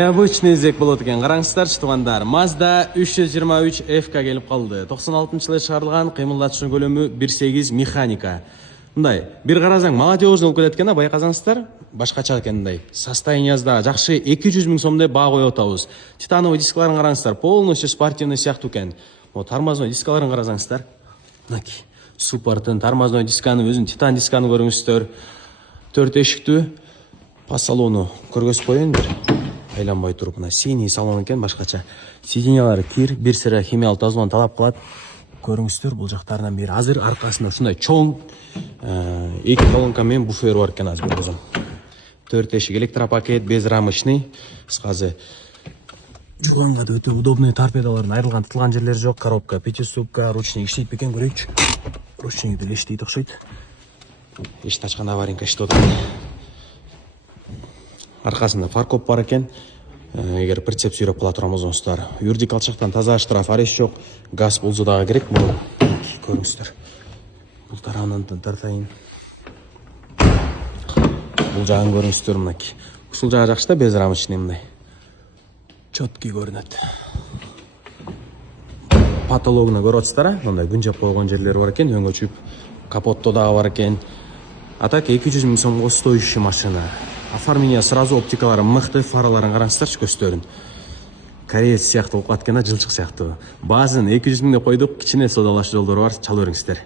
Необычный зек болот экен. Караңыздарчы туугандар. Mazda 323 FK келип калды. 96-жылы чыгарылган, кыймылдатуучу көлөмү 1.8 механика. Мындай, бир карасаң молодежный болуп кетет экен, байкасаңыздар, башкача экен мындай. Состояниясында жакшы 200 000 сомдой баа коюп атабыз. Титановый дискаларын караңыздар, полностью спортивный сыяктуу экен. Тормозной дискаларын карасаңыздар. Мынакей. Суппорттун тормозной дисканы, өзүн титан дисканы көрүңүздөр. 4 эшиктүү по салону көргөзүп коеюн. Айланбай туруп, мына синий салон экен, башкача. Сиденьялары кир, бир сыра химиялык тазалоону талап кылат. Көрүңүздөр, бул жактарынан бери азыр аркасында ушундай чоң эки колонка менен буфер бар экен азыр өзүм. 4 эшик электропакет, безрамочный. Кыскасы жуганга да өтө удобный, торпедалардын айрылган, тытылган жерлери жок. Коробка, пятиступка, ручник иштейт бекен, көрөйүнчү. Ручник деле иштейт окшойт. Эшикти ачканда аварийка иштеп атат. Аркасында фаркоп бар экен. Эгер прицеп сүйрөп кала турган болсоңуздар, юридик алчактан таза штраф ареш жок. Газ болсо дагы керек. Муну көрүңүздөр. Бул тарабынан тартайын. Бул жагын көрүңүздөр, мынакей. Ушул жагы жакшы да, безрамочный мындай. Чөткий көрүнөт. Потологуна көрүп атсыздар, мындай күн жеп койгон жерлери бар экен, өңөчүп, капотто дагы бар экен. А так 200 000 сомго стоящий машина. Оформление сразу, оптикалары мыкты, фараларын караңыздарчы, көстөрүн. Кореец сыяктуу болуп калат экен, жылчык сыяктуу. Баазын 200 000 деп койдук, кичине содалаш жолдору бар, чала бериңиздер.